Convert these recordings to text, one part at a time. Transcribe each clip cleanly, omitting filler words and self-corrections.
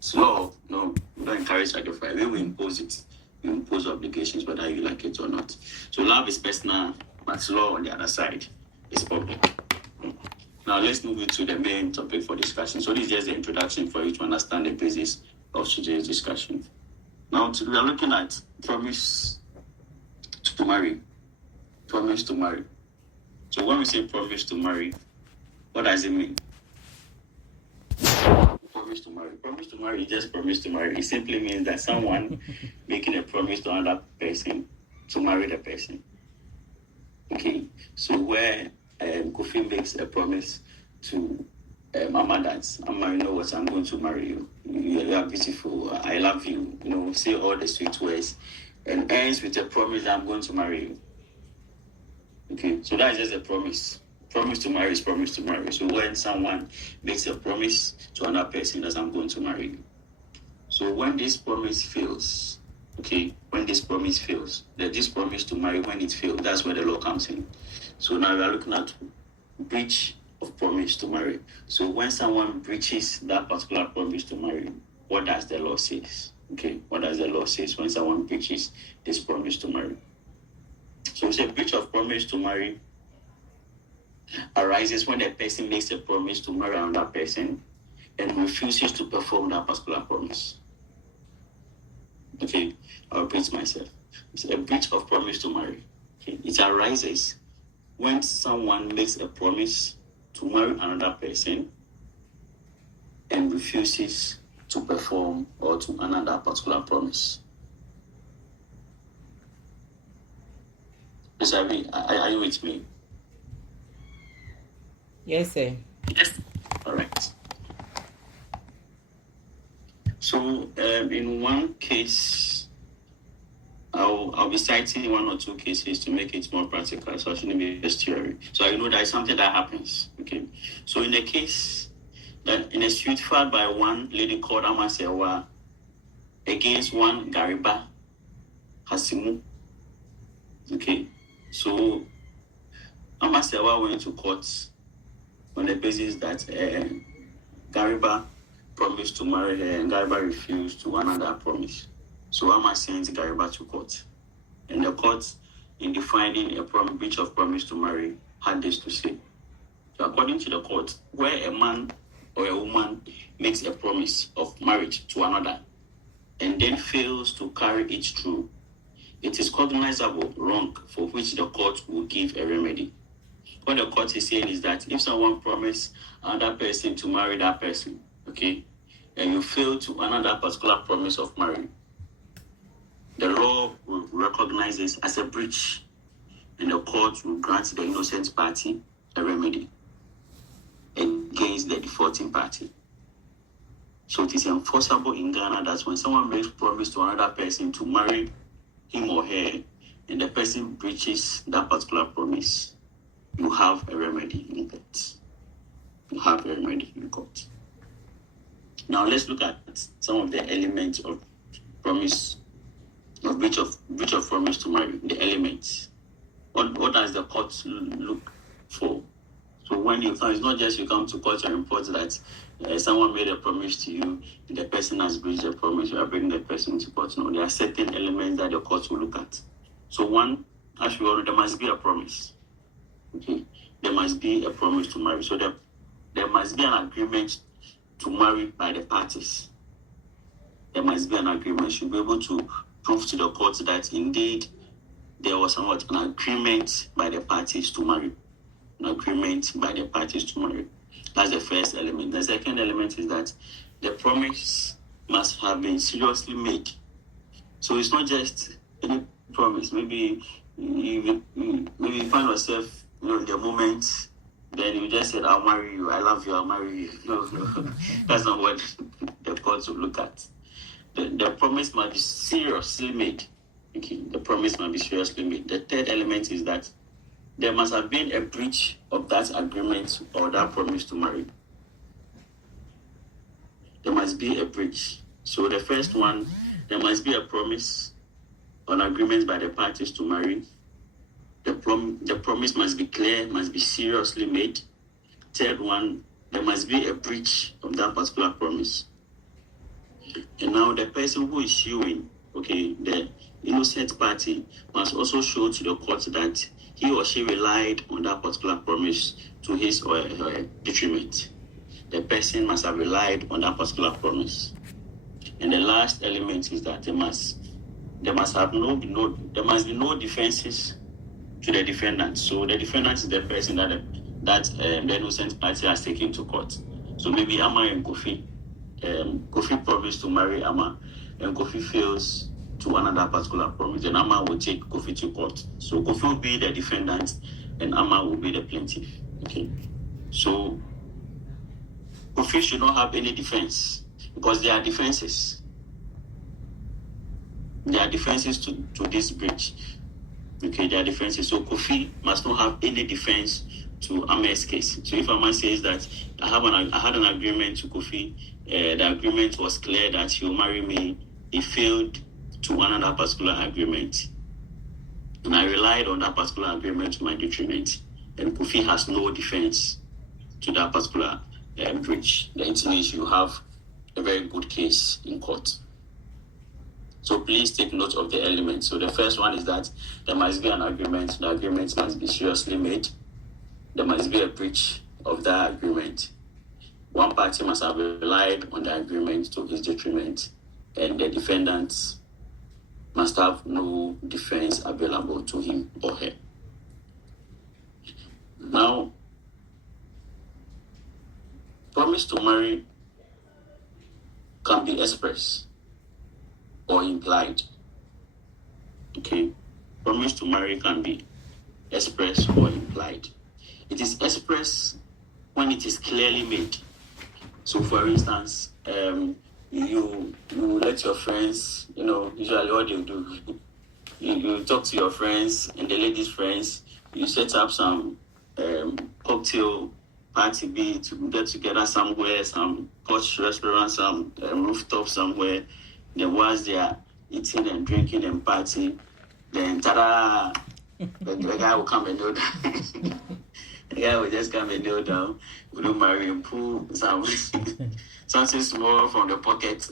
It's law. No, we don't encourage sacrifice. When we impose it, we impose obligations, whether you like it or not. So love is personal, but law on the other side is public. Now let's move into the main topic for discussion. So this is just the introduction for you to understand the basis of today's discussion. Now today we are looking at promise to marry. Promise to marry. So when we say promise to marry, what does it mean? Promise to marry. Promise to marry is just promise to marry. It simply means that someone making a promise to another person to marry the person. Okay, so where Kofi makes a promise to Mama that Mama, you know what, I'm going to marry you. You are beautiful. I love you. You know, say all the sweet words, and ends with a promise that I'm going to marry you. Okay, so that is just a promise. Promise to marry is promise to marry. So when someone makes a promise to another person that I'm going to marry you. So when this promise fails, okay, when this promise fails, this promise to marry, when it fails, that's where the law comes in. So now we are looking at breach of promise to marry. So when someone breaches that particular promise to marry, what does the law say? Okay, what does the law say when someone breaches this promise to marry? So it's a breach of promise to marry arises when the person makes a promise to marry another person and refuses to perform that particular promise. Okay, I'll repeat myself. It's a breach of promise to marry. Okay, it arises when someone makes a promise to marry another person and refuses to perform or to honor that particular promise. Are you with me? Yes, sir. Yes. All right. So, in one case, I'll be citing one or two cases to make it more practical, so I shouldn't be just theory. So I know that is something that happens. Okay. So in a case that in a suit filed by one lady called Amasewa against one Gariba Hasimu. Okay. So Amasewa went to court on the basis that Gariba promised to marry her and Gariba refused to honor that promise. So Amma sent Gariba to court. And the court, in defining a breach of promise to marry, had this to say. So according to the court, where a man or a woman makes a promise of marriage to another and then fails to carry it through, it is cognizable wrong for which the court will give a remedy. What the court is saying is that if someone promised another person to marry that person, okay, and you fail to honor that particular promise of marriage, the law will recognize this as a breach, and the court will grant the innocent party a remedy against the defaulting party. So it is enforceable in Ghana that when someone makes promise to another person to marry him or her, and the person breaches that particular promise, you have a remedy in court. You have a remedy in court. Now let's look at some of the elements of promise, of breach of promise to marry. The elements. What does the court look for? So when you come, it's not just you come to court and report that someone made a promise to you, the person has breached the promise, you are bringing the person to court. No, there are certain elements that the court will look at. So one, as we already, there must be a promise. Okay, there must be a promise to marry. So there must be an agreement to marry by the parties. There must be an agreement. You should be able to prove to the court that indeed there was somewhat an agreement by the parties to marry. An agreement by the parties to marry. That's the first element. The second element is that the promise must have been seriously made. So it's not just any promise. Maybe you find yourself, in the moment, then you just said, I'll marry you, I love you, I'll marry you. No. That's not what the courts will look at. The promise must be seriously made. Okay, the promise must be seriously made. The third element is that there must have been a breach of that agreement or that promise to marry. There must be a breach. So the first one, there must be a promise on agreement by the parties to marry. The promise must be clear, must be seriously made. Third one, there must be a breach of that particular promise. And now the person who is suing, okay, the innocent party must also show to the court that he or she relied on that particular promise to his or her detriment. The person must have relied on that particular promise. And the last element is that there must be no defenses to the defendant. So the defendant is the person that the innocent party has taken to court. So maybe Ama and Kofi promised to marry Ama, and Kofi fails to another particular promise, and Ama will take Kofi to court. So Kofi will be the defendant, and Ama will be the plaintiff. Okay. So Kofi should not have any defense because there are defenses. There are defenses to this breach. Okay, there are defenses. So Kofi must not have any defense to Ama's case. So if Ama says that I had an agreement to Kofi, the agreement was clear that he'll marry me, he failed to another particular agreement, and I relied on that particular agreement to my detriment, and Kofi has no defense to that particular breach, then it means you have a very good case in court. So please take note of the elements. So the first one is that there must be an agreement. The agreement must be seriously made. There must be a breach of that agreement. One party must have relied on the agreement to his detriment, and the defendant must have no defense available to him or her. Now, promise to marry can be express or implied. Okay, promise to marry can be express or implied. It is express when it is clearly made. So, for instance, you let your friends, usually what they do, you talk to your friends and the ladies' friends, you set up some cocktail party to get together somewhere, some posh restaurant, some rooftop somewhere. Then once they are eating and drinking and partying, then ta-da, the guy will come and kneel down. The guy will just come and kneel down. We don't marry him, pull something small from the pocket.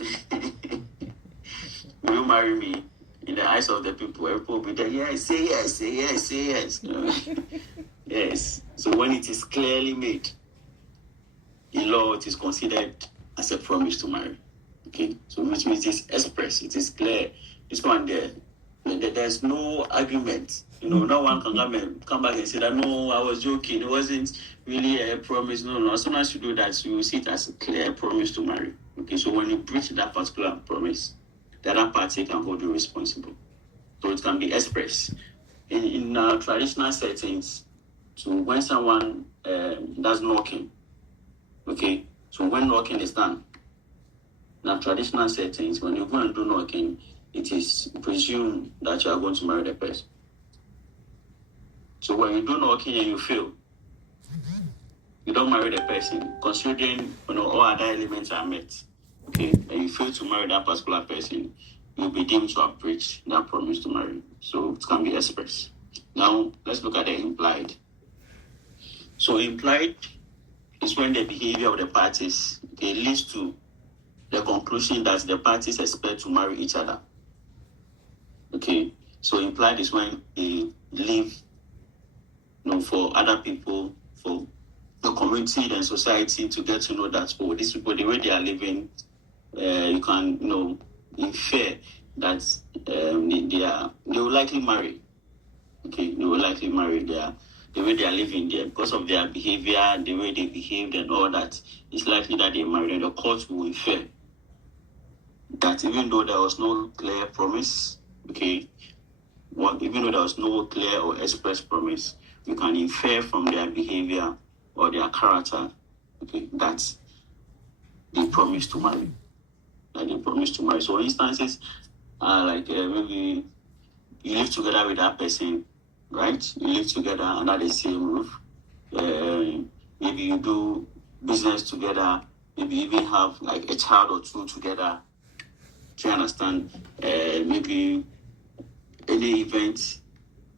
Will you marry me? In the eyes of the people, everyone will be there. Yes, say yes, say yes, say yes. Yes. So when it is clearly made, in law, it is considered as a promise to marry. Okay. So which means it is express, it is clear. This one there's no argument. No one can come back and say that no, I was joking. It wasn't really a promise. No. As soon as you do that, you will see it as a clear promise to marry. Okay. So when you breach that particular promise, the other party can hold you responsible. So it can be expressed in traditional settings. So when someone does knocking, okay. So when knocking is done, in traditional settings, when you go and do knocking, it is presumed that you are going to marry the person. So when you do knocking and you fail, you don't marry the person, considering all other elements are met. Okay, and you fail to marry that particular person, you'll be deemed to have breached that promise to marry. So it can be expressed. Now let's look at the implied. So implied is when the behavior of the parties leads to the conclusion that the parties expect to marry each other. Okay, so implied is when they leave, for other people, for the community and society to get to know that these people, the way they are living, you can infer that they will likely marry. Okay, they will likely marry the way they are living there because of their behavior, the way they behaved and all that. It's likely that they marry, and the court will infer that even though there was no clear promise, okay, even though there was no clear or express promise, you can infer from their behavior or their character, okay, that they promised to marry. So instances are like maybe you live together with that person, right? You live together under the same roof. Maybe you do business together. Maybe you even have like a child or two together. Do you understand? Maybe any event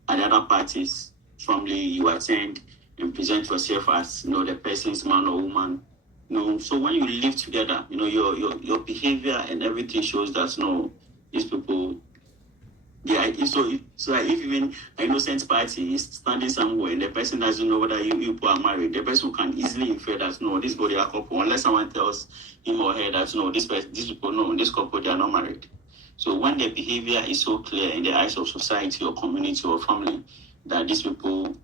at the other parties, family, you attend and present yourself as the person's man or woman. So when you live together, your behavior and everything shows that these people. Yeah, so like if even an innocent party is standing somewhere and the person doesn't know whether you people are married, the person can easily infer that this body are couple, unless someone tells him or her that these people know this couple, they are not married. So when their behavior is so clear in the eyes of society or community or family that these people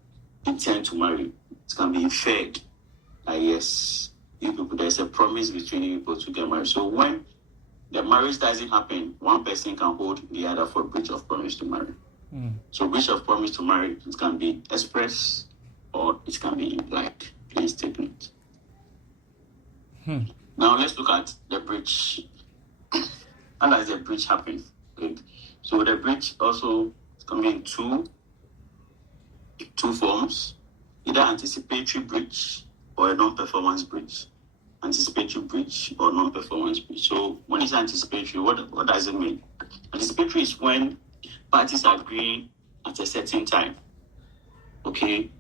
intend to marry, it can be inferred that yes, you people, there's a promise between you people to get married. So when the marriage doesn't happen, one person can hold the other for breach of promise to marry. So breach of promise to marry, it can be express or it can be implied, plain statement. Now let's look at the breach. How does the breach happen? Okay. So the breach also can be in two forms, either anticipatory breach or a non-performance breach. Anticipatory breach or non-performance breach. So when it's anticipatory, what does it mean? Anticipatory is when parties agree at a certain time. Okay?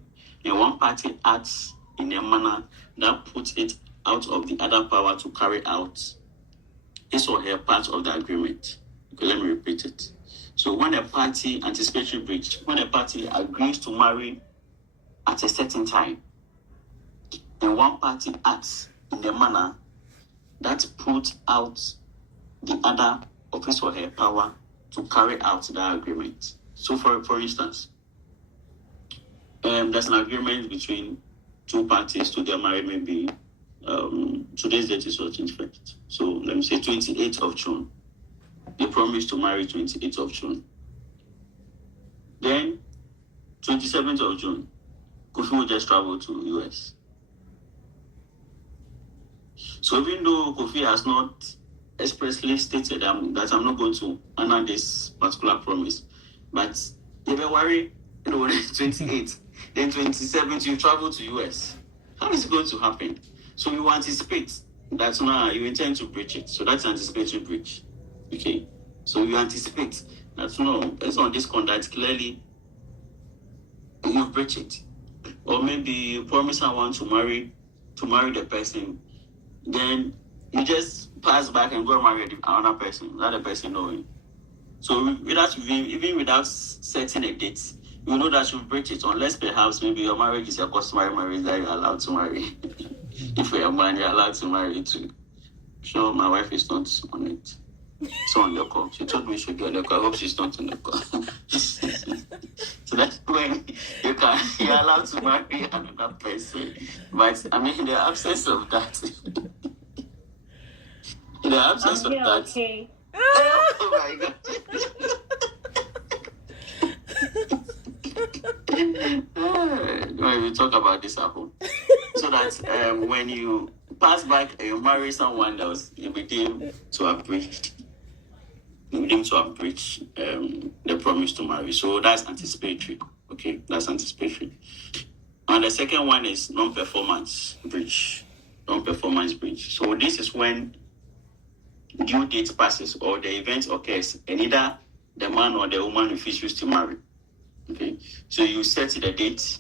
And one party acts in a manner that puts it out of the other power to carry out his or her part of the agreement. Okay, let me repeat it. So when a party, anticipatory breach, when a party agrees to marry at a certain time, and one party acts in the manner that puts out the other of his or her power to carry out that agreement. So for instance, there's an agreement between two parties to get married, maybe today's date is 21st. So let me say 28th of June. They promise to marry 28th of June. Then 27th of June, Kofi will just travel to US. So even though Kofi has not expressly stated that I'm not going to honor this particular promise, but February, 28th, then 27th, you travel to US. How is it going to happen? So you anticipate that now you intend to breach it. So that's anticipatory breach. Okay. So you anticipate that based on this conduct, clearly you breach it. Or maybe you promise someone to marry the person. Then you just pass back and go marry another person without the person knowing. So even without setting a date, you know that you breach it unless perhaps maybe your marriage is a customary marriage that you're allowed to marry. If you're a man, you're allowed to marry too. Sure, my wife is not on it. It's on the call. She told me she should get the call. I hope she's not in the call. So that's when you're allowed to marry another person. But in the absence of that, okay. Oh my God. We talk about this at home. So that when you pass back and you marry someone else, you begin to have breached the promise to marry. So that's anticipatory. Okay, that's anticipatory. And the second one is non-performance breach. Non-performance breach. So this is when due date passes or the event occurs and either the man or the woman refuses to marry. Okay, so you set the date,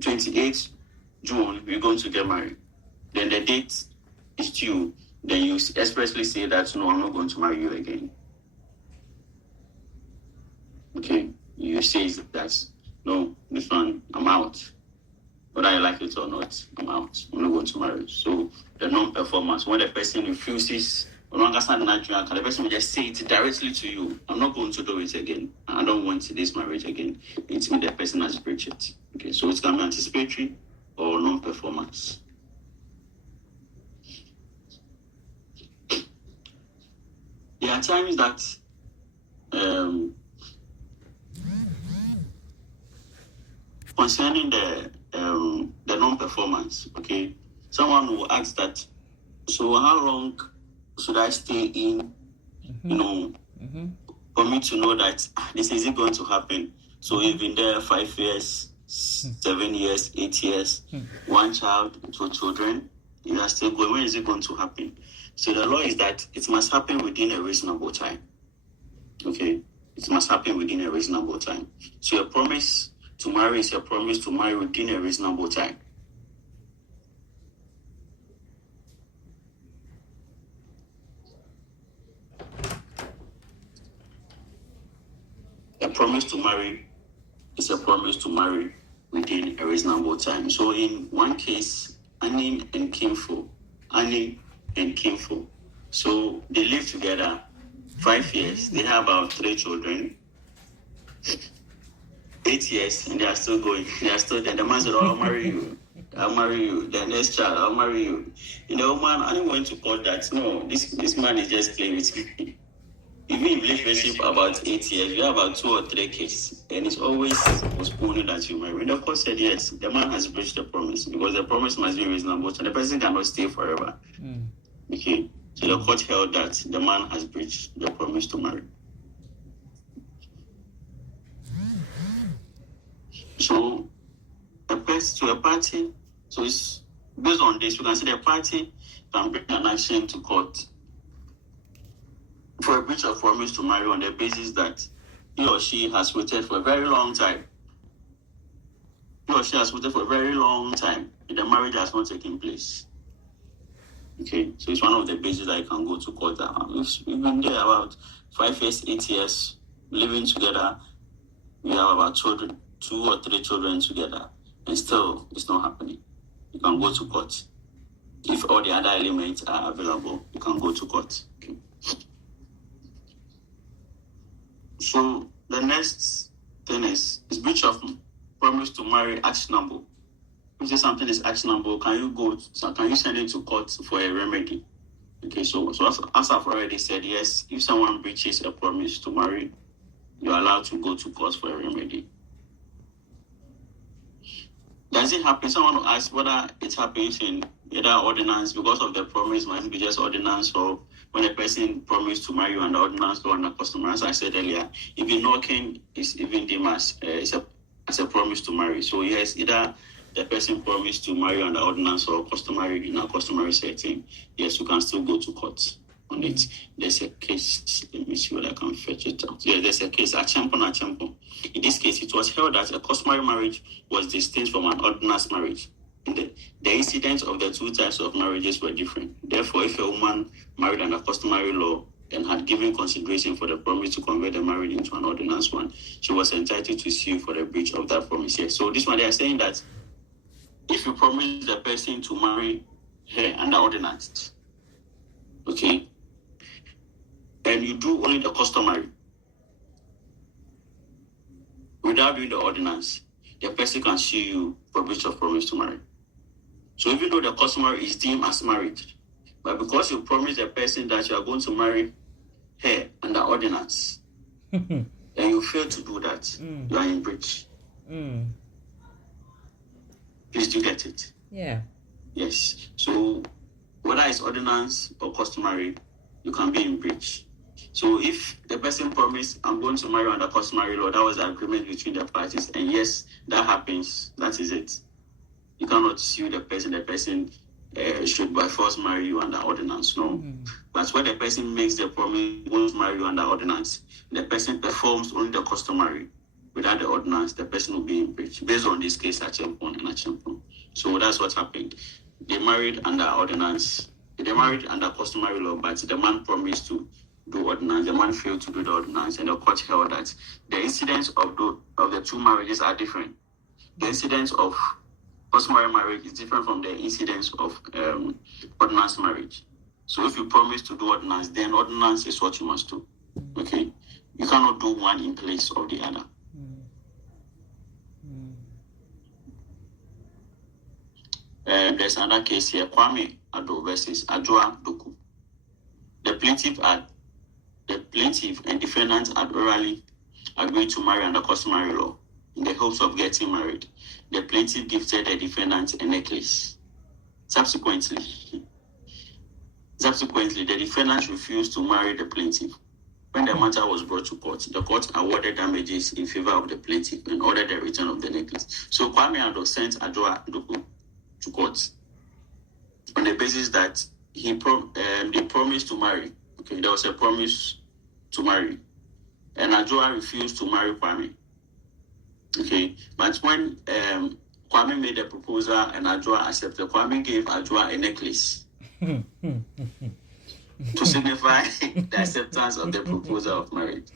28th June, we're going to get married. Then the date is due. Then you expressly say that, no, I'm not going to marry you again. Okay, you say that, no, this one, I'm out. Whether I like it or not, I'm out. I'm not going to marry. So the non-performance, when the person refuses, the person will just say it directly to you. I'm not going to do it again. I don't want this marriage again. It means the person has breached it. Okay, so it can be anticipatory or non-performance. There are times that concerning the non-performance, okay, someone will ask that, so how long should I stay in, for me to know that this isn't going to happen? So you've been there 5 years, 7 years, 8 years, one child, 2 children, you are still going. When is it going to happen? So the law is that it must happen within a reasonable time. Okay? It must happen within a reasonable time. So your promise to marry is a promise to marry within a reasonable time. promise to marry is a promise to marry within a reasonable time. So in one case, Annie and Kimfo, so they live together 5 years. They have about 3 children. 8 years, and they are still going. They are still there. The man said, "Oh, I'll marry you. I'll marry you. The next child, I'll marry you." And the woman, I didn't want to call that. No, this man is just playing with me. You've been in relationship about 8 years. You have about 2 or 3 kids, and it's always postponing that you marry. And the court said yes. The man has breached the promise because the promise must be reasonable, so the person cannot stay forever. Okay, so the court held that the man has breached the promise to marry. So a party, so it's based on this, you can see the party can bring an action to court for a breach of promise to marry on the basis that he or she has waited for a very long time. He or she has waited for a very long time and the marriage has not taken place. Okay, so it's one of the bases that you can go to court. We've been there about 5 years, 8 years, living together. We have about 2 or 3 children together, and still it's not happening. You can go to court. If all the other elements are available, you can go to court. Okay. So the next thing is breach of promise to marry actionable. If something is actionable, can you send it to court for a remedy? Okay, so as I've already said, yes, if someone breaches a promise to marry, you're allowed to go to court for a remedy. Does it happen? Someone will ask whether it happens in either ordinance because of the promise, might it be just ordinance, or when a person promised to marry you under ordinance or under customary. As I said earlier, even knocking is even deemed as a promise to marry. So yes, either the person promised to marry under ordinance or customary in a customary setting, yes, you can still go to court on it. There's a case, let me see whether I can fetch it out. Yeah, there's a case, Achempo. In this case, it was held that a customary marriage was distinct from an ordinance marriage. And the incidents of the 2 types of marriages were different. Therefore, if a woman married under customary law and had given consideration for the promise to convert the marriage into an ordinance one, she was entitled to sue for the breach of that promise. Yes. So this one, they are saying that if you promise the person to marry her under ordinance, okay, and you do only the customary without doing the ordinance, the person can sue you for breach of promise to marry. So even though the customary is deemed as marriage, but because you promise the person that you are going to marry her under ordinance, and you fail to do that, you are in breach. Please do get it. Yeah. Yes. So whether it's ordinance or customary, you can be in breach. So if the person promised, I'm going to marry under customary law, that was the agreement between the parties, and yes, that happens, that is it. You cannot sue the person. The person should by force marry you under ordinance, no. But when the person makes the promise, won't marry you under ordinance, the person performs only the customary without the ordinance, the person will be in breach. Based on this case, Achempo. So that's what happened. They married under ordinance. They married under customary law, but the man promised to do ordinance. The man failed to do the ordinance, and the court held that the incidents of the 2 marriages are different. The incidents of customary marriage is different from the incidents of ordinance marriage. So if you promise to do ordinance, then ordinance is what you must do. Okay? You cannot do one in place of the other. There's another case here, Kwame Ado versus Adjoa Doku. The plaintiff and defendant had orally agreed to marry under customary law in the hopes of getting married. The plaintiff gifted the defendant a necklace. Subsequently, the defendant refused to marry the plaintiff. When the matter was brought to court, the court awarded damages in favor of the plaintiff and ordered the return of the necklace. So Kwame Ado sent Adjoa Doku to court on the basis that they promised to marry. Okay, there was a promise to marry, and Adjoa refused to marry Kwame. Okay, but when Kwame made a proposal and Adjoa accepted, Kwame gave Adjoa a necklace to signify the acceptance of the proposal of marriage.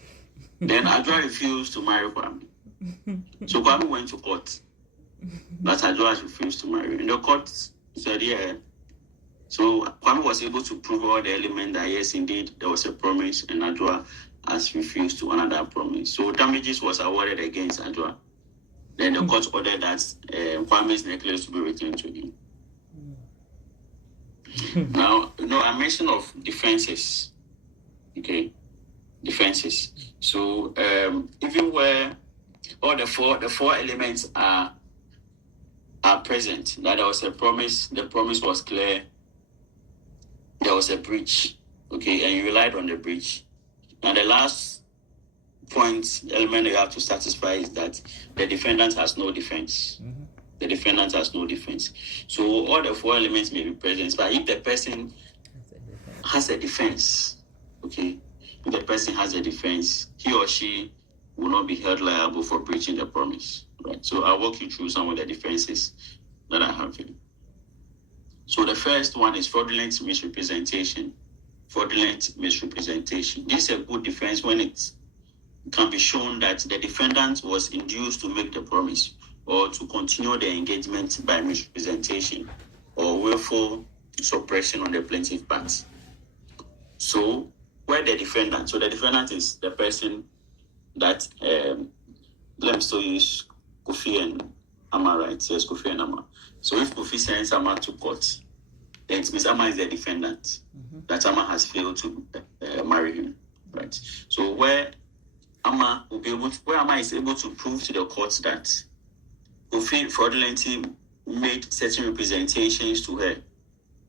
Then Adjoa refused to marry Kwame. So Kwame went to court. But Adjoa refused to marry. And the court said, yeah. So Kwame was able to prove all the elements that yes, indeed, there was a promise, and Adjoa has refused to honor that promise. So damages was awarded against Adjoa. Then the court ordered that Kwame's necklace to be returned to him. Now, I mentioned of defenses. Okay, defenses. So even where all the four elements are present, that there was a promise, the promise was clear, there was a breach, okay, and you relied on the breach. And the last element you have to satisfy is that the defendant has no defense. Mm-hmm. The defendant has no defense. So all the four elements may be present, but if the person has a defense, okay, if the person has a defense, he or she will not be held liable for breaching the promise. Right. So I'll walk you through some of the defenses that I have here. So the first one is fraudulent misrepresentation. Fraudulent misrepresentation. This is a good defense when it can be shown that the defendant was induced to make the promise or to continue the engagement by misrepresentation or willful suppression on the plaintiff part. So where the defendant is the person that let me still use Kofi and Amma, right? Yes, Kofi and Amma. So if Kofi sends Amma to court, then it means Amma is the defendant. Mm-hmm. That Amma has failed to marry him, right? So where Amma is able to prove to the court that Kofi fraudulently made certain representations to her,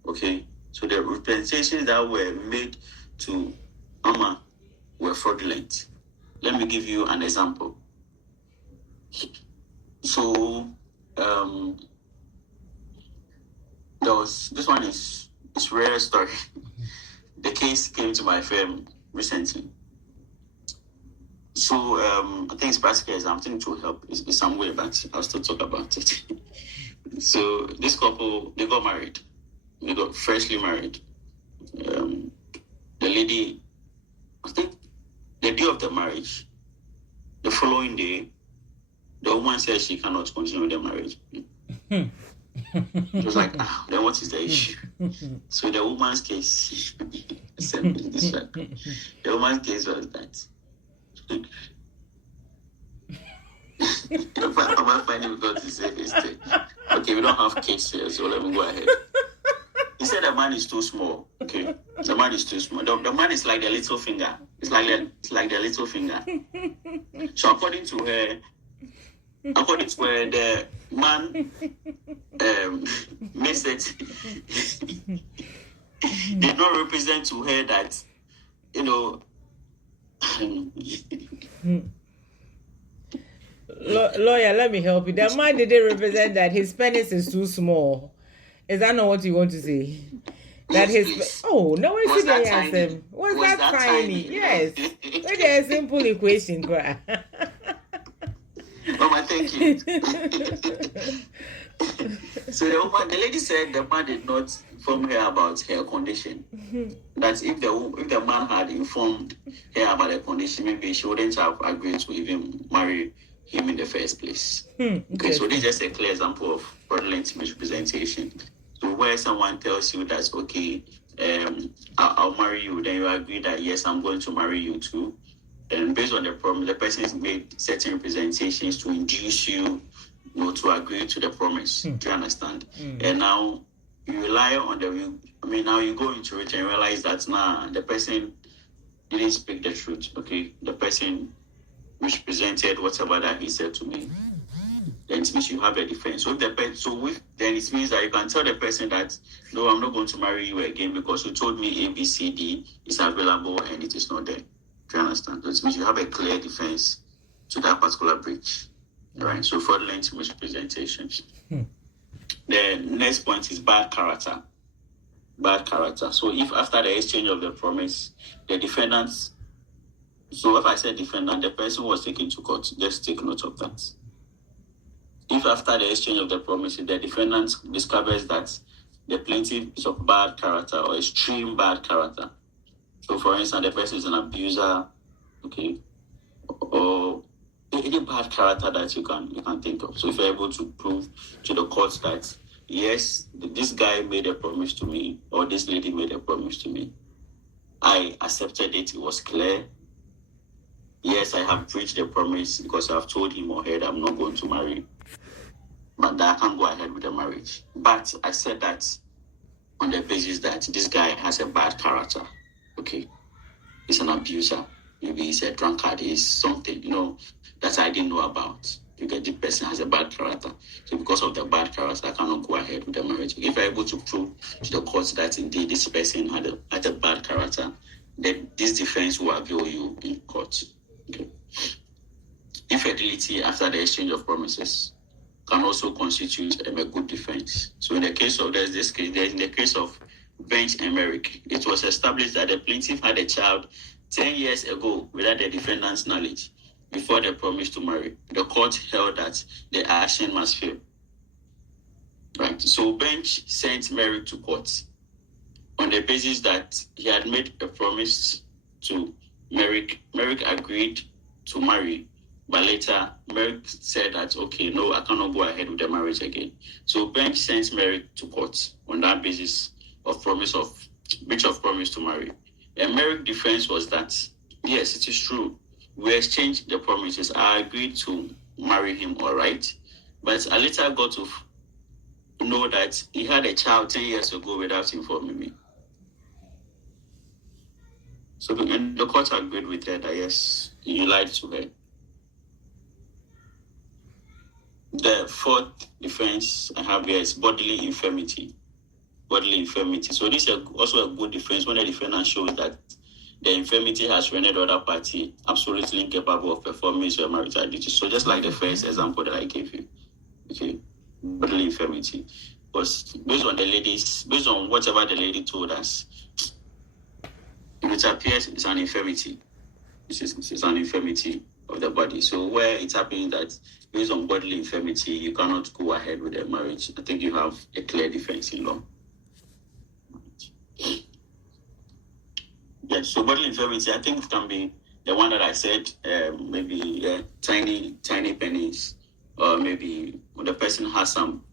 okay? So the representations that were made to Amma were fraudulent. Let me give you an example. So this one is rare story. The case came to my firm recently. So I think it's practical exam. I think it will help in some way, but I'll still talk about it. So this couple, they got married. They got freshly married. The lady, I think the day of the marriage, the following day, the woman said she cannot continue the marriage. It was like, then what is the issue? So the woman's case, the woman's case was that. I'm finding because to say this thing. Okay, we don't have case here, so let me go ahead. He said the man is too small. Okay, the man is too small. The man is like the little finger. It's like the little finger. So according to her, the man makes it did not represent to her that, Lawyer, let me help you. The man didn't represent that his penis is too small. Is that not what you want to say? That no, it's the answer. Was that tiny? Yes. It's a simple equation, Mama, thank you. So the lady said the man did not inform her about her condition. That if the man had informed her about her condition, maybe she wouldn't have agreed to even marry him in the first place. Okay, so this is just a clear example of fraudulent misrepresentation. So where someone tells you that, okay, I'll marry you, then you agree that yes, I'm going to marry you too. And based on the promise, the person has made certain representations to induce you, to agree to the promise. Do you understand? And now you rely on now you go into it and realize that the person didn't speak the truth. Okay, the person misrepresented whatever that he said to me. Then it means you have a defense. So then it means that you can tell the person that no, I'm not going to marry you again because you told me A, B, C, D is available and it is not there. Do you understand? So it means you have a clear defense to that particular breach. Right? So fraudulent misrepresentation. The next point is bad character. Bad character. So if after the exchange of the promise, the defendant, so if I said defendant, the person was taken to court, just take note of that. If after the exchange of the promise, the defendant discovers that the plaintiff is of bad character or extreme bad character, so for instance, the person is an abuser, okay, or any bad character that you can think of. So if you're able to prove to the court that yes, this guy made a promise to me, or this lady made a promise to me, I accepted it. It was clear. Yes, I have breached the promise because I've told him or her that I'm not going to marry, but that I can't go ahead with the marriage. But I said that on the basis that this guy has a bad character. Okay, he's an abuser. Maybe he's a drunkard. He's something, that I didn't know about. Because the person has a bad character. So because of the bad character, I cannot go ahead with the marriage. If I'm able to prove to the court that indeed this person had a bad character, then this defense will avail you in court. Okay. Infidelity after the exchange of promises can also constitute a good defense. So in the case of in the case of Bench and Merrick, it was established that the plaintiff had a child 10 years ago without the defendant's knowledge before they promised to marry. The court held that the action must fail. Right. So Bench sent Merrick to court on the basis that he had made a promise to Merrick. Merrick agreed to marry, but later Merrick said that, okay, no, I cannot go ahead with the marriage again. So Bench sent Merrick to court on that basis of breach of promise to marry. And Merrick's defense was that, yes, it is true. We exchanged the promises. I agreed to marry him, all right. But I later got to know that he had a child 10 years ago without informing me. So the court agreed with her that, yes, you lied to her. The fourth defense I have here is bodily infirmity. Bodily infirmity. So this is also a good defense when the defendant shows that the infirmity has rendered the other party absolutely incapable of performing their marital duties. So just like the first example that I gave you, okay, bodily infirmity. Because based on whatever the lady told us, it appears it's an infirmity. It's an infirmity of the body. So where it happens that based on bodily infirmity, you cannot go ahead with the marriage, I think you have a clear defense in law. Yes, so bodily infirmity, I think it can be the one that I said, maybe tiny pennies, or maybe when the person has some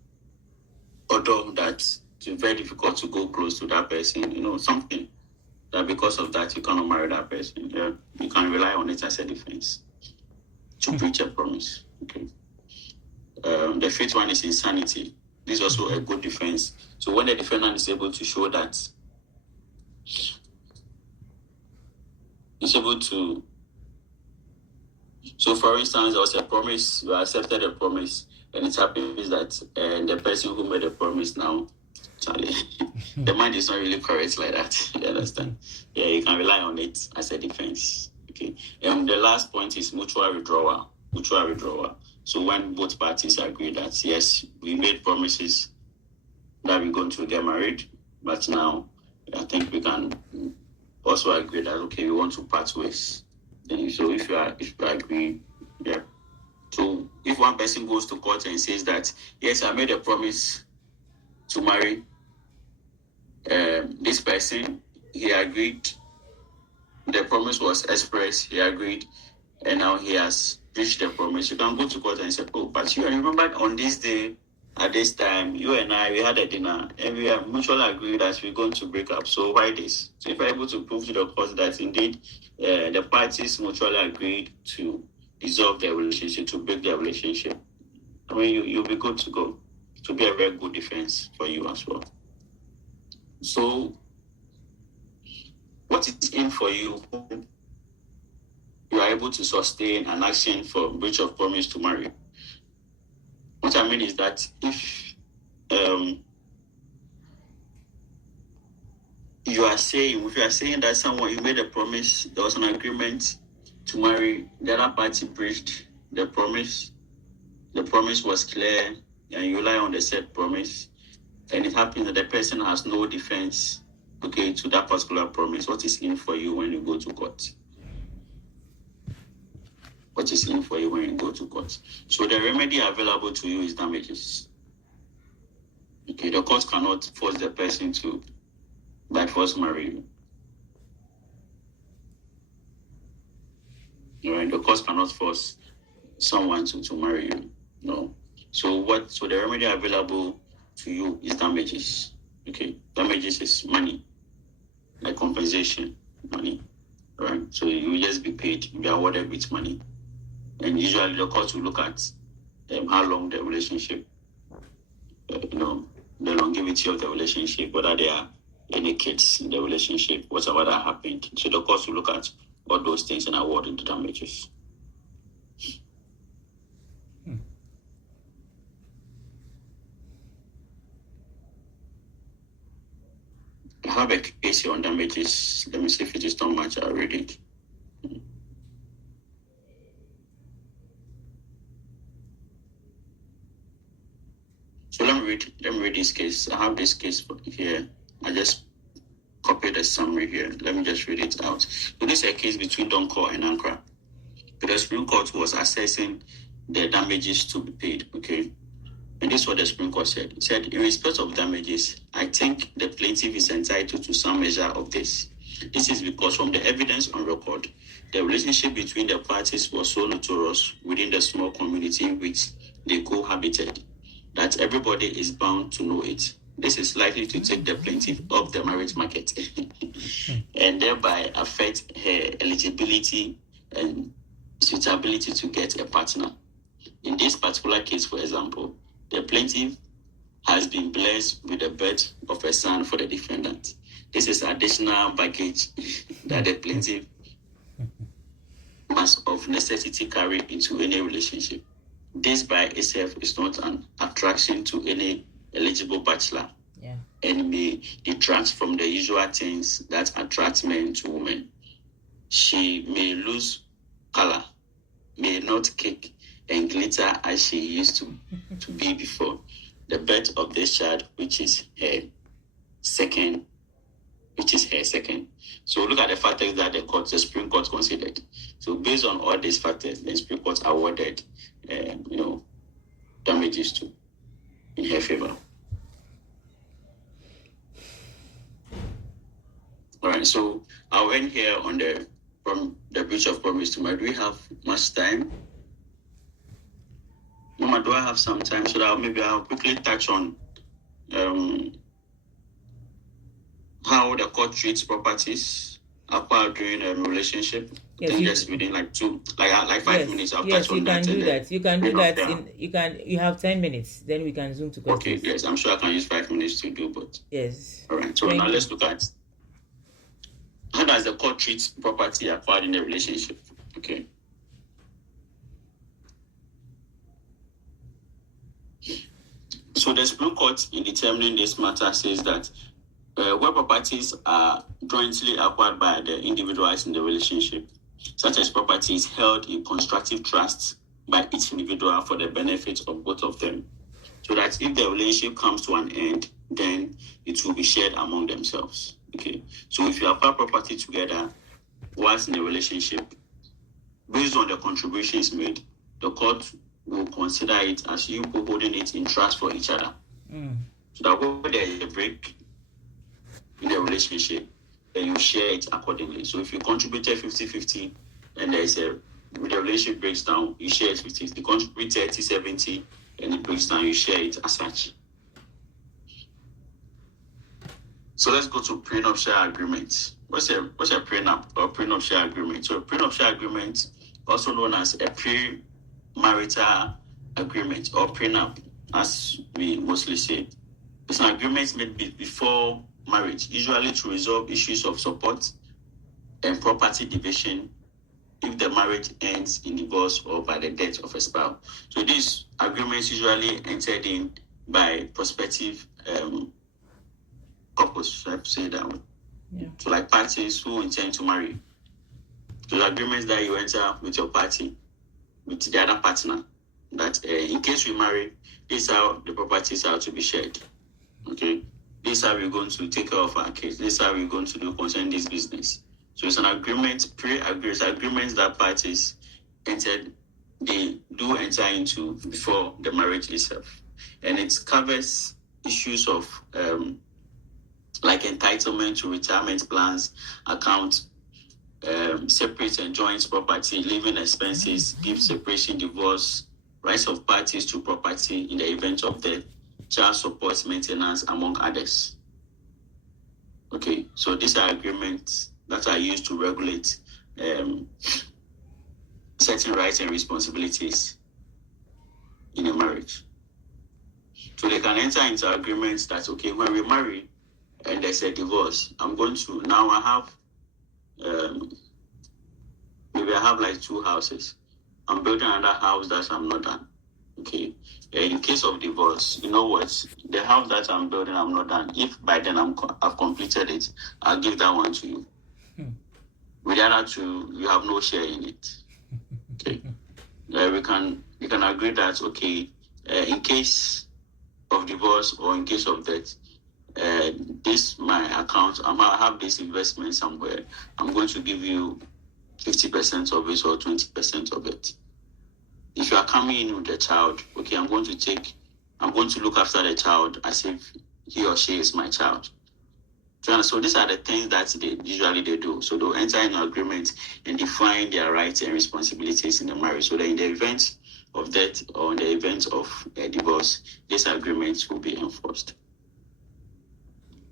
odor that it's very difficult to go close to that person, something that because of that you cannot marry that person. Yeah, you can rely on it as a defense to breach a promise. Okay. The fifth one is insanity. This is also a good defense. So when the defendant is able to show that he's able to. So, for instance, there was a promise, you accepted a promise, and it happens that the person who made the promise now, Charlie, the mind is not really correct like that. You understand? Yeah, you can rely on it as a defense. Okay. And the last point is mutual withdrawal. Mutual withdrawal. So when both parties agree that, yes, we made promises that we're going to get married, but now I think we can also agree that, okay, we want to part ways. And so if you agree, yeah. So if one person goes to court and says that, yes, I made a promise to marry this person, he agreed, the promise was expressed, he agreed, and now he has breached the promise, you can go to court and say, oh, but you remember on this day, at this time, you and I, we had a dinner, and we have mutually agreed that we're going to break up. So why this? So if you're able to prove to the court that indeed the parties mutually agreed to dissolve their relationship, to break their relationship, I mean, you'll be good to go. To be a very good defense for you as well. So what is in for you? You are able to sustain an action for breach of promise to marry. What I mean is that if you are saying that someone, you made a promise, there was an agreement to marry, the other party breached the promise was clear, and you rely on the said promise, and it happens that the person has no defense, okay, to that particular promise, what is in for you when you go to court? What is in for you when you go to court? So the remedy available to you is damages. Okay, the court cannot force the person to by force marry you. Right? The court cannot force someone to marry you. No. So the remedy available to you is damages. Okay. Damages is money, like compensation, money. Right? So you will just be paid, you'll be awarded with money. And usually the court will look at how long the relationship, the longevity of the relationship, whether there are any kids in the relationship, whatever that happened. So the court will look at all those things and award the damages. I have a case here on damages. Let me see if it is not much. I'll read it. So let me read this case. I have this case here. I just copied the summary here. Let me just read it out. So this is a case between Donkor and Ankara. The Supreme Court was assessing the damages to be paid. Okay. And this is what the Supreme Court said. It said, in respect of damages, I think the plaintiff is entitled to some measure of this. This is because from the evidence on record, the relationship between the parties was so notorious within the small community in which they cohabited that everybody is bound to know it. This is likely to take the plaintiff off the marriage market and thereby affect her eligibility and suitability to get a partner. In this particular case, for example, the plaintiff has been blessed with the birth of a son for the defendant. This is additional baggage that the plaintiff must of necessity carry into any relationship. This by itself is not an attraction to any eligible bachelor, and may detract from the usual things that attract men to women. She may lose color, may not kick and glitter as she used to be before the birth of this child, which is her second. So look at the factors that the Supreme Court considered. So based on all these factors, the Supreme Court awarded, damages in her favor. All right. So I'll end here from the breach of promise to marry. Do we have much time? Mama, do I have some time so that maybe I'll quickly touch on how the court treats properties acquired during a relationship? Yes, just within like 5 minutes. I'll touch on that. You can do that. You have 10 minutes. Then we can zoom to questions. Okay. Yes, I'm sure I can use 5 minutes to do, but yes. All right. So now let's look at how does the court treat property acquired in a relationship? Okay. So the Supreme Court, in determining this matter, says that where properties are jointly acquired by the individuals in the relationship, such as properties held in constructive trust by each individual for the benefit of both of them, so that if the relationship comes to an end, then it will be shared among themselves. Okay. So if you acquire property together whilst in a relationship, based on the contributions made, the court will consider it as you holding it in trust for each other. So that when there is a break in the relationship, then you share it accordingly. So if you contributed 50-50 and the relationship breaks down, you share it 50. If you contribute 30-70 and it breaks down, you share it as such. So let's go to prenuptial agreement. What's a prenup or prenuptial agreement? So a prenuptial agreement, also known as a pre-marital agreement or prenup, as we mostly say, it's an agreement made before marriage, usually to resolve issues of support and property division if the marriage ends in divorce or by the death of a spouse. So these agreements usually entered in by prospective couples, so I have to say that way. Yeah. So like parties who intend to marry. So the agreements that you enter with your party, with the other partner, that in case we marry, this is how the properties are to be shared. Okay, this is how we're going to take care of our kids. This is how we're going to do concerning this business. So it's an agreement, agreements that parties they do enter into before the marriage itself, and it covers issues of like entitlement to retirement plans, account separate and joint property, living expenses, gift separation, divorce, rights of parties to property in the event of death, child support, maintenance, among others. Okay, so these are agreements that are used to regulate certain rights and responsibilities in a marriage. So they can enter into agreements that, okay, when we marry and there's a divorce, now I have, maybe I have like 2 houses. I'm building another house that I'm not done. Okay. In case of divorce, you know what? The house that I'm building, I'm not done. If by then I've completed it, I'll give that one to you. With the other 2, you have no share in it. Okay. We can agree that, okay, in case of divorce or in case of death, this my account, I have this investment somewhere. I'm going to give you 50% of it or 20% of it. If you are coming in with a child, okay, I'm going to look after the child as if he or she is my child. So these are the things that they usually do. So they'll enter into agreement and define their rights and responsibilities in the marriage. So that in the event of death or in the event of a divorce, these agreements will be enforced.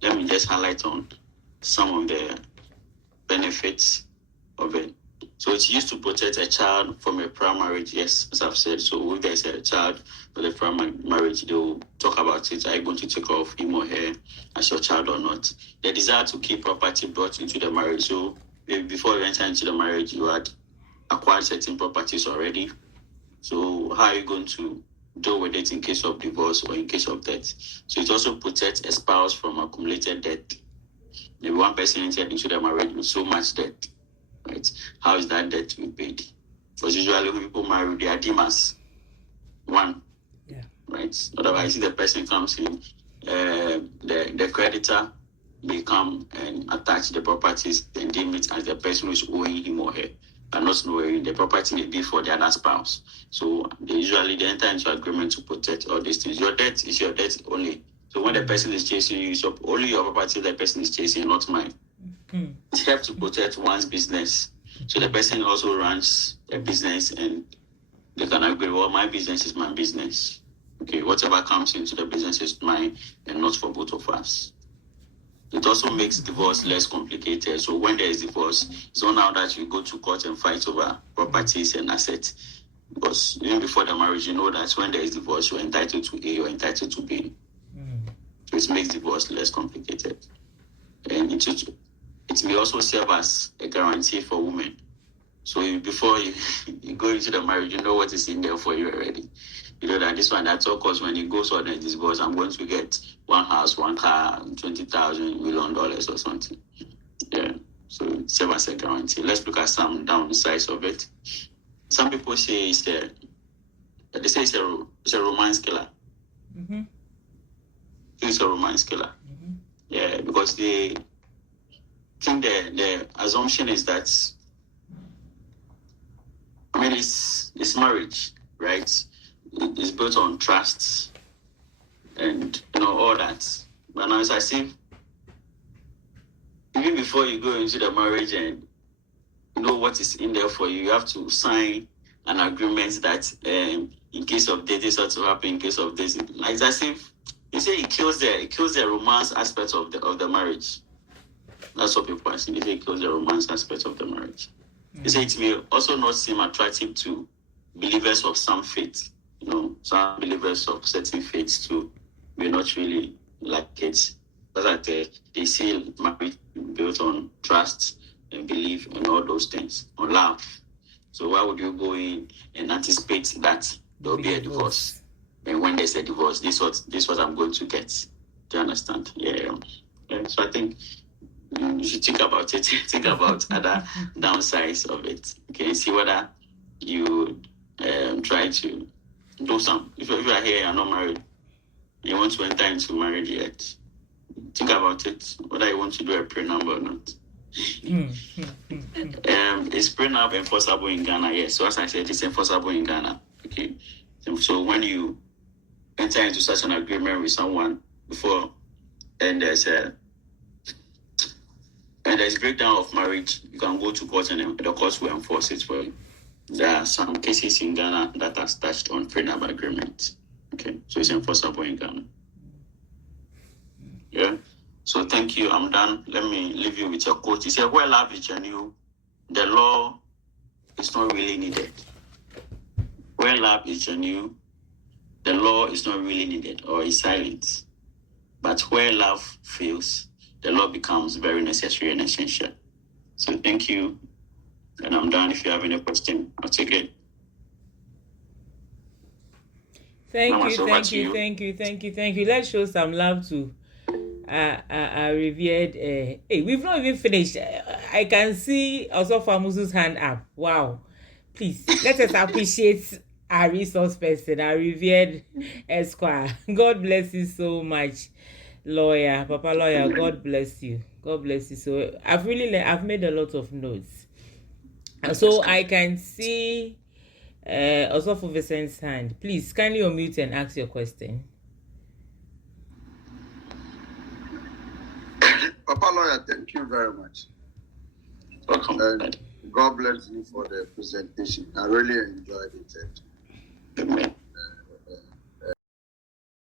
Let me just highlight on some of the benefits of it. So it's used to protect a child from a prior marriage, yes, as I've said. So if there's a child with a prior marriage, they'll talk about it. Are you going to take off him or her as your child or not? The desire to keep property brought into the marriage. So before you enter into the marriage, you had acquired certain properties already. So how are you going to deal with it in case of divorce or in case of death? So it also protects a spouse from accumulated debt. Maybe one person entered into the marriage with so much debt. Right? How is that debt to be paid? Because usually when people marry, they are demas. One. Yeah. Right? Otherwise, if the person comes in, the creditor may come and attach the properties and deem it as the person who is owing him or her. But not knowing the property may be for the other spouse. So they enter into agreement to protect all these things. Your debt is your debt only. So when the person is chasing you, it's only your property the person is chasing, not mine. It helps to protect one's business. So the person also runs a business and they can agree, well, my business is my business. Okay, whatever comes into the business is mine and not for both of us. It also makes divorce less complicated. So when there is divorce, it's not now that you go to court and fight over properties and assets. Because even before the marriage, you know that when there is divorce, you're entitled to A, you're entitled to B. So it makes divorce less complicated. And it may also serve as a guarantee for women. So before you go into the marriage, you know what is in there for you already. You know that this one, that's all cost when it goes on the divorce, I'm going to get 1 house, 1 car, $20,000 million or something. Yeah. So it serves as a guarantee. Let's look at some downsides of it. Some people say it's a romance killer. Mm-hmm. It's a romance killer. Mm-hmm. Yeah, because they think the assumption is that, I mean, it's marriage, right? It's built on trust and, all that. But now it's as if even before you go into the marriage and you know what is in there for you, you have to sign an agreement that in case of this or to happen, in case of this, it's as if you say it kills the romance aspect of the marriage. That's what people are saying. They say it kills the romance aspect of the marriage. Mm-hmm. They say it may also not seem attractive to believers of some faith. Some believers of certain faiths too may not really like it. But they see marriage built on trust and belief and all those things, on love. So why would you go in and anticipate that there will be a divorce? And when there's a divorce, this is what I'm going to get. Do you understand? Yeah. So I think you should think about it. Think about other downsides of it. Okay, see whether you try to do some. If you are here, you're not married, you want to enter into marriage yet, think about it, whether you want to do a prenup or not. Is prenup enforceable in Ghana? Yes. So as I said, it's enforceable in Ghana. Okay. So when you enter into such an agreement with someone before, and there's a and there's breakdown of marriage, you can go to court and the courts will enforce it for you. There are some cases in Ghana that are touched on freedom agreement. Okay, so it's enforceable in Ghana. Yeah. So thank you. I'm done. Let me leave you with a quote. He said, "Where love is genuine, the law is not really needed. Where love is genuine, the law is not really needed or is silent. But where love fails, the law becomes very necessary and essential." So thank you. And I'm done. If you have any question, I'll take it. Thank you. Let's show some love to our revered. Hey, we've not even finished. I can see also Famuzu's hand up. Wow. Please, let us appreciate our resource person, our revered Esquire. God bless you so much, lawyer, Papa lawyer. God bless you. God bless you. So I've made a lot of notes. So I can see also for Vincent's hand. Please, kindly unmute and ask your question. Papa lawyer, thank you very much. Welcome. And God bless you for the presentation. I really enjoyed it. Amen.